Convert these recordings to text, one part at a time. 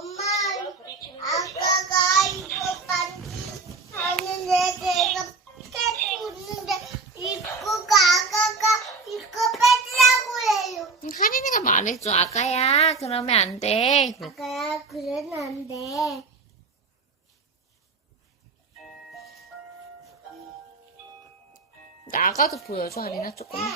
엄마, 아까가 이거 봤는데 내가 패 보는데 이거가 아까가 이거 빼지라고 해요. 하린이가 말해줘. 아까야, 그러면 안 돼. 아까야, 그러면 안 돼. 나가도 보여줘, 하린아, 조금. 네,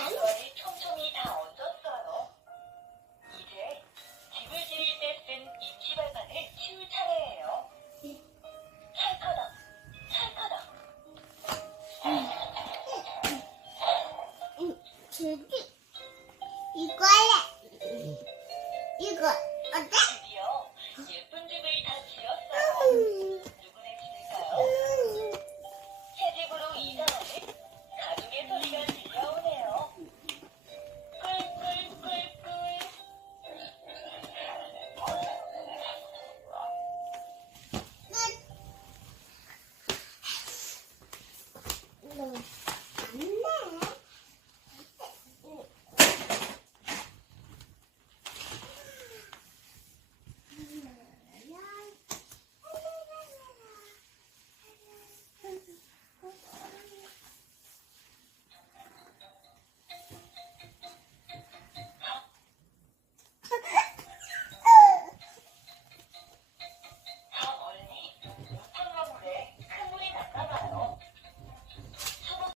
줄기 이거야 이거 어때? 예쁜 집을 다 지었어 누구네 집일까요? 음. 새 집으로 이사하는 가족의 소리가 들려.